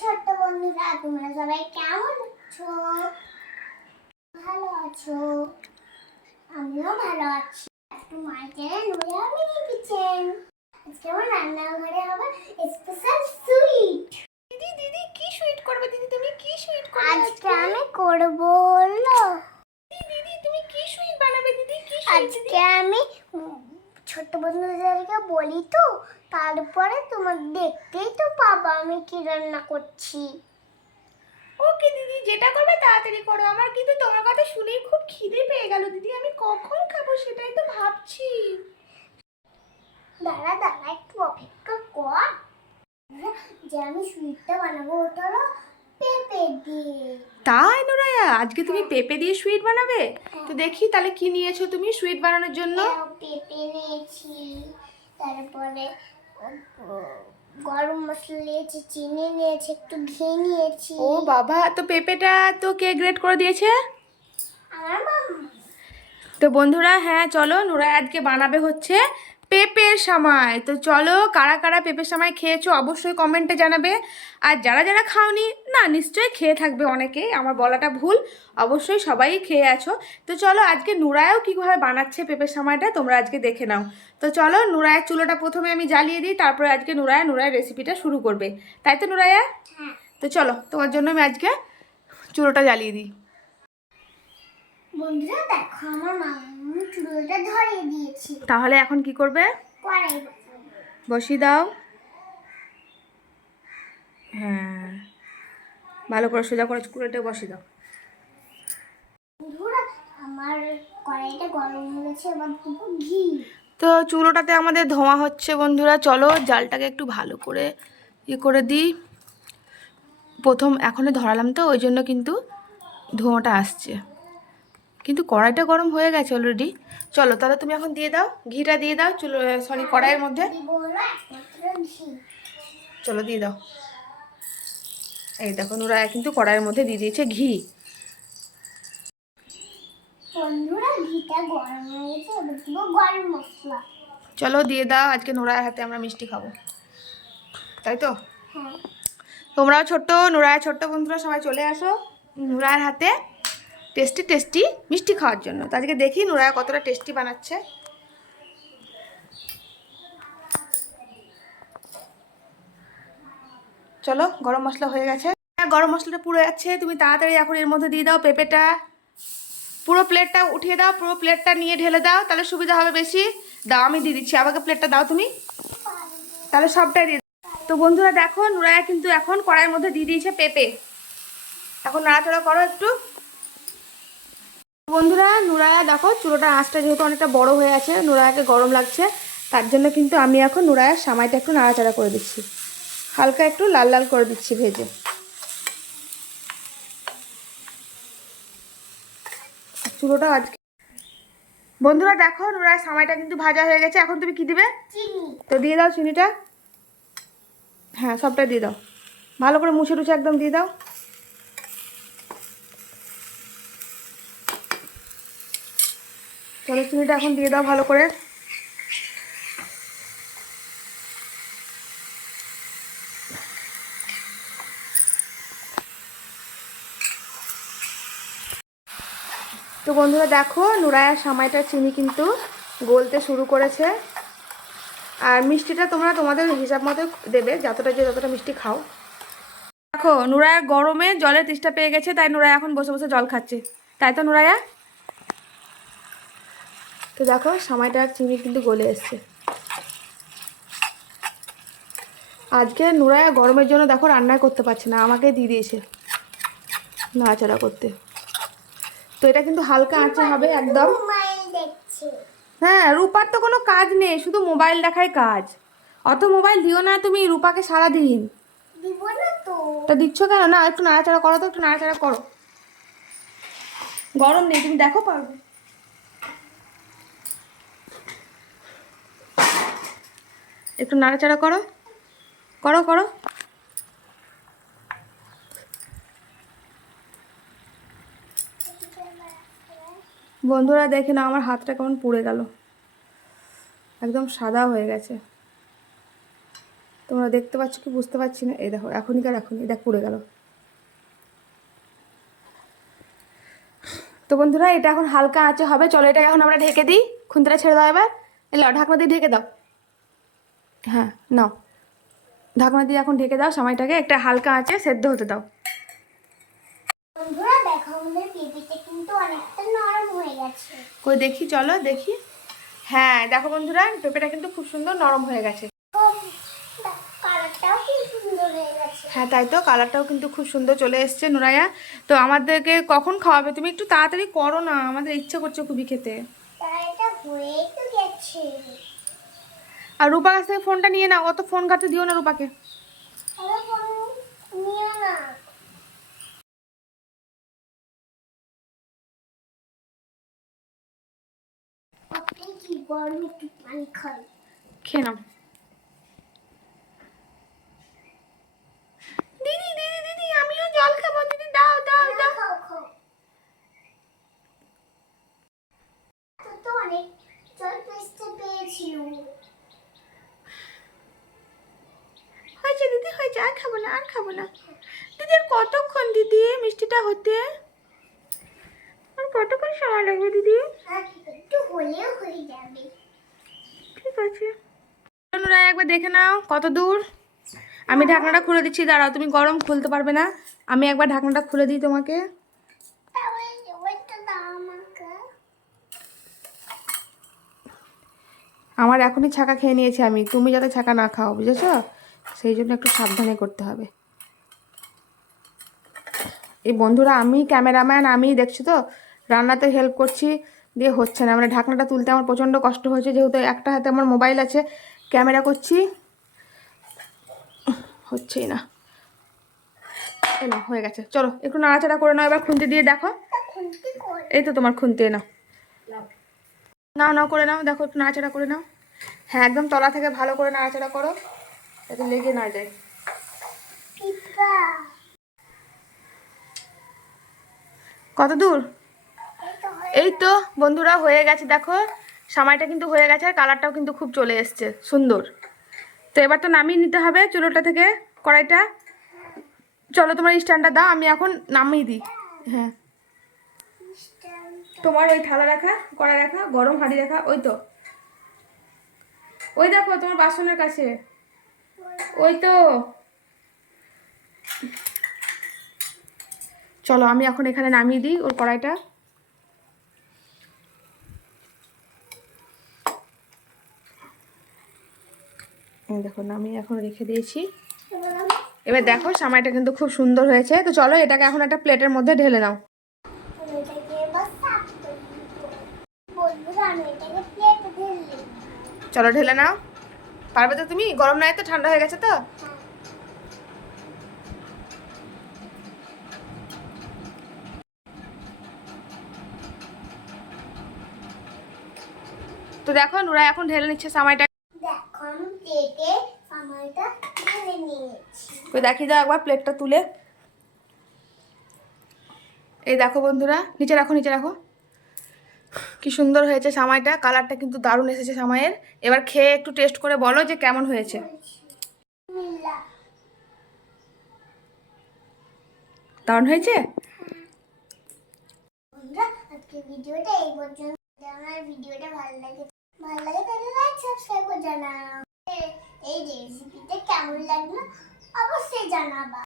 ছোট্ট বন্ধুরা, তোমরা সবাই কেমন আছো? ভালো আছো? আমিও ভালো আছি। একটু মাইকের নয়া মিনি কিচেন। আজকে আমার রান্নাঘরে হবে স্পেশাল সুইট। দিদি দিদি কি সুইট করবে? দিদি তুমি কি সুইট করবে? আজকে আমি করব হলো দিদি তুমি কি সুইট বানাবে? দিদি কি সুইট? আজকে আমি ছোট্ট বন্ধুদেরকে বলি তো, তারপরে তোমার দেখতেই তো পাবা আমি কি রান্না করছি। ওকে দিদি, যেটা করবে তাড়াতাড়ি করো। আমার কিন্তু তোমার কথা শুনেই খুব খিদে পেয়ে গেল দিদি। আমি কখন খাবো সেটাই তো ভাবছি। দাঁড়া দাঁড়া একটু অপেক্ষা কর। যে আমি সুইটটা বানাবো ওটা হলো পেঁপে দিয়ে। তাই নোরায়া, আজকে তুমি পেঁপে দিয়ে সুইট বানাবে? তো দেখি তাহলে কি নিয়েছো তুমি সুইট বানানোর জন্য? পেঁপে নিয়েছি, তারপরে গরম মশলা নিয়েছি, চিনি নিয়েছি, একটু ঘি নিয়েছি। ও বাবা, তো পেঁপেটা তো কে গ্রেট করে দিয়েছে? আমার মাম্মা। তো বন্ধুরা, হ্যাঁ চলো, নোরা আজকে বানাবে হচ্ছে পেঁপের সামাই। তো চলো, কারা কারা পেঁপের সামাই খেয়েছো অবশ্যই কমেন্টে জানাবে। আর যারা যারা খাওনি, না নিশ্চয়ই খেয়ে থাকবে অনেকেই, আমার বলাটা ভুল, অবশ্যই সবাই খেয়ে আছো। তো চলো, আজকে নুরায়াও কীভাবে বানাচ্ছে পেঁপের সামাইটা তোমরা আজকে দেখে নাও। তো চলো, নুরায়ের চুলোটা প্রথমে আমি জ্বালিয়ে দিই, তারপরে আজকে নুরায়ের রেসিপিটা শুরু করবে, তাই তো নুরায়া? হ্যাঁ। তো চলো, তোমার জন্য আমি আজকে চুলোটা জ্বালিয়ে দিই। বন্ধুরা দেখো, আমার মাম্মা চুলোটা ধরিয়ে দিয়েছি। তাহলে এখন কি করবে? কড়াই বসিয়ে দাও। হ্যাঁ, ভালো করে সোজা করে চুলোটা বসিয়ে দাও। বন্ধুরা, আমার কড়াইটা গরম হয়ে গেছে, এবার দেবো ঘি। তো চুলোটাতে আমাদের ধোঁয়া হচ্ছে বন্ধুরা, চলো জালটাকে একটু ভালো করে করে দিই। প্রথম এখনই ধরালাম তো, ওই জন্য কিন্তু ধোঁয়াটা আসছে, কিন্তু কড়াইটা গরম হয়ে গেছে অলরেডি। চলো তাহলে তুমি এখন দিয়ে দাও, ঘিটা দিয়ে দাও চুলো, সরি কড়াইয়ের মধ্যে। চলো দিয়ে দাও। এই দেখো নুরায়া কিন্তু কড়াইয়ের মধ্যে দিয়ে দিয়েছে ঘি। বন্ধুরা, ঘিটা গরম হয়ে গেছে, এবার দেবো গরম মশলা। চলো দিয়ে দাও, আজকে নুরায়ার হাতে আমরা মিষ্টি খাবো, তাই তো? হ্যাঁ। তোমরাও ছোট্ট, নুরায়া ছোট্ট বন্ধুরা সবাই চলে আসো নুরায়ার হাতে টেস্টি টেস্টি মিষ্টি খাওয়ার জন্য। তো আজকে দেখি নুরায়া কতটা টেস্টি বানাচ্ছে। চলো, গরম মশলা হয়ে গেছে, গরম মশলাটা পুরো যাচ্ছে, তুমি তাড়াতাড়ি এখন এর মধ্যে দিয়ে দাও পেঁপেটা। পুরো প্লেটটা উঠিয়ে দাও, পুরো প্লেটটা নিয়ে ঢেলে দাও, তাহলে সুবিধা হবে বেশি। দাও, আমি দিয়ে দিচ্ছি, আমাকে প্লেটটা দাও তুমি, তাহলে সবটাই দিয়ে দাও। তো বন্ধুরা দেখো, নুরায়া কিন্তু এখন কড়াইয়ের মধ্যে দিয়ে দিয়েছে পেঁপে। এখন নাড়াচাড়া করো একটু। বন্ধুরা, নুরায়া দেখো চুলোটা আঁচটা যেহেতু অনেকটা বড় হয়ে আছে, নুরায়াকে গরম লাগছে, তার জন্য কিন্তু আমি এখন নুরায়ার সামাইটা একটু নাড়াচাড়া করে দিচ্ছি, হালকা একটু লাল লাল করে দিচ্ছি ভেজে। চুলোটা আজকে বন্ধুরা দেখো, নুরায়ার সামাইটা কিন্তু ভাজা হয়ে গেছে। এখন তুমি কি দিবে? চিনি। তো দিয়ে দাও চিনিটা, হ্যাঁ সবটা দিয়ে দাও, ভালো করে মুছে টুছে একদম দিয়ে দাও। চলো, চিনিটা এখন দিয়ে দাও ভালো করে। তো বন্ধুরা দেখো, নুরায়ার সামাইটার চিনি কিন্তু গলতে শুরু করেছে। আর মিষ্টিটা তোমরা তোমাদের হিসাব মতো দেবে, যতটা মিষ্টি খাও। দেখো নুরায়ার গরমে জলের তেষ্টা পেয়ে গেছে, তাই নুরায়া এখন বসে বসে জল খাচ্ছে, তাই তো নুরায়া? তো দেখো সামাইটার চিনি কিন্তু গলে এসছে। আজকে নুরায়া গরমের জন্য দেখো রান্নাই করতে পারছে না, আমাকে দিয়ে দিয়েছে নাড়াচাড়া করতে। তো এটা কিন্তু হালকা আঁচে হবে একদম। হ্যাঁ, রূপার তো কোনো কাজ নেই, শুধু মোবাইল দেখায় কাজ। অত মোবাইল দিও না তুমি রূপাকে সারাদিন। দিব না তো। তা দিচ্ছ কেন? না একটু নাড়াচাড়া করো তো, একটু নাড়াচাড়া করো, গরম নেই তুমি দেখো পারবে। একটু নাড়াচাড়া করো, করো করো। বন্ধুরা দেখে না, আমার হাতটা কেমন পুড়ে গেল, একদম সাদা হয়ে গেছে। তোমরা দেখতে পাচ্ছ কি বুঝতে পারছি না, এই দেখো এখনই দেখ পড়ে গেল। তো বন্ধুরা এটা এখন হালকা আঁচে হবে, চলো এটাকে এখন আমরা ঢেকে দিই। খুন্তিটা ছেড়ে দাও এবার, এলো ঢাকনা দিয়ে ঢেকে দাও। হ্যাঁ নাও, ঢাকনা দিয়ে এখন ঢেকে দাও, সময়টাকে একটা হালকা আঁচে সেদ্ধ হতে দাও। বন্ধুরা দেখো আমাদের পেঁপেটা কিন্তু অনেকটা নরম হয়ে গেছে। কই দেখি, চলো দেখি। হ্যাঁ দেখো বন্ধুরা পেঁপেটা কিন্তু খুব সুন্দর নরম হয়ে গেছে। কালারটাও খুব সুন্দর হয়ে গেছে। হ্যাঁ তাই তো, কালারটাও কিন্তু খুব সুন্দর চলে এসছে নুরাইয়া। তো আমাদেরকে কখন খাওয়াবে তুমি? একটু তাড়াতাড়ি করো না, আমাদের ইচ্ছা করছে খুবই খেতে। তাই এটা হয়ে তো গেছে। আর রূপা কাছ থেকে ফোনটা নিয়ে নাও, অত ফোন ঘাটতে দিও না রূপাকে। আরে ফোন নিও না। আপনি কি গরম একটু পানি খাই? খেয়ে নাও। দিদি দিদি দিদি আমিও জল খাবো, দিদি দাও দাও দাও। খাও খাও। তো অনেক জল পেস্টে পেয়েছিল। হয়েছে দিদি হয়েছে, আর খাবো না আর খাবো না। দিদি আর কতক্ষণ দিদি মিষ্টিটা হতে? আর কতক্ষণ সময় লাগবে দিদি? আর একটু হলেও হয়ে যাবে। ঠিক আছে, তোমরা একবার দেখে নাও কত দূর। আমি ঢাকনাটা খুলে দিচ্ছি, দাঁড়াও, তুমি গরম খুলতে পারবে না। আমি একবার ঢাকনাটা খুলে দিই তোমাকে। তাহলে ওইটা দাও আমাকে। আমার এখনই ছাকা খেয়ে নিয়েছি আমি, তুমি যাতে ছাকা না খাও, বুঝেছো? সেই জন্য একটু সাবধানে করতে হবে। এই বন্ধুরা আমি ক্যামেরাম্যান, আমি দেখছি তো রান্নাতে হেল্প করছি, দিয়ে হচ্ছে না। মানে ঢাকনাটা তুলতে আমার প্রচণ্ড কষ্ট হয়েছে, যেহেতু একটা হাতে আমার মোবাইল আছে, ক্যামেরা করছি, হচ্ছেই না। এলো হয়ে গেছে, চলো একটু নাড়াচাড়া করে নাও এবার, খুন্তি দিয়ে দেখো। খুন্তি কই? এই তো তোমার খুন্তি, নাও নাও নাও করে নাও, দেখো একটু নাড়াচাড়া করে নাও। হ্যাঁ একদম তলা থেকে ভালো করে নাড়াচাড়া করো, যাতে লেগে না যায়। পিপা। কত দূর? এই তো এই তো বন্ধুরা হয়ে গেছে, দেখো সময়টা কিন্তু হয়ে গেছে, আর কালারটাও কিন্তু খুব চলে এসছে সুন্দর। তো এবার তো নামিয়ে নিতে হবে চুলোটা থেকে কড়াইটা। চলো তোমার স্ট্যান্ডটা দাও, আমি এখন নামিয়ে দিই। হ্যাঁ তোমার ওই থালা রাখা, কড়াই রাখা, গরম হাঁড়ি রাখা, ওই তো ওই দেখো তোমার বাসনের কাছে, ওই তো। চলো আমি এখন এখানে নামিয়ে দিই ওর কড়াইটা। দেখো নামিয়ে এখন রেখে দিয়েছি। এবার দেখো সামাইটা কিন্তু খুব সুন্দর হয়েছে। তো চলো এটাকে এখন একটা প্লেটের মধ্যে ঢেলে নাও। চলো ঢেলে নাও, পারবে তো তুমি? গরম নাই তো, ঠান্ডা হয়ে গেছে তো। তো দেখো নুরা এখন ঢেলে নিচ্ছে সামাইটা। দেখো আমি প্লেটে সময়টা ঢেলে নিয়েছি। তো দেখিয়ে দাও একবার প্লেটটা তুলে। এই দেখো বন্ধুরা, নিচে রাখো নিচে রাখো, কি সুন্দর হয়েছে সামাইটা, কালারটা কিন্তু দারুণ এসেছে সামাইয়ের। এবার খেয়ে একটু টেস্ট করে বলো যে কেমন হয়েছে। দারুণ হয়েছে। বন্ধুরা আজকে ভিডিওটা এই পর্যন্ত। আমার ভিডিওটা ভালো লাগে তাহলে লাইক সাবস্ক্রাইব করে জানাও। এই রেসিপিটা কেমন লাগলো অবশ্যই জানাবা।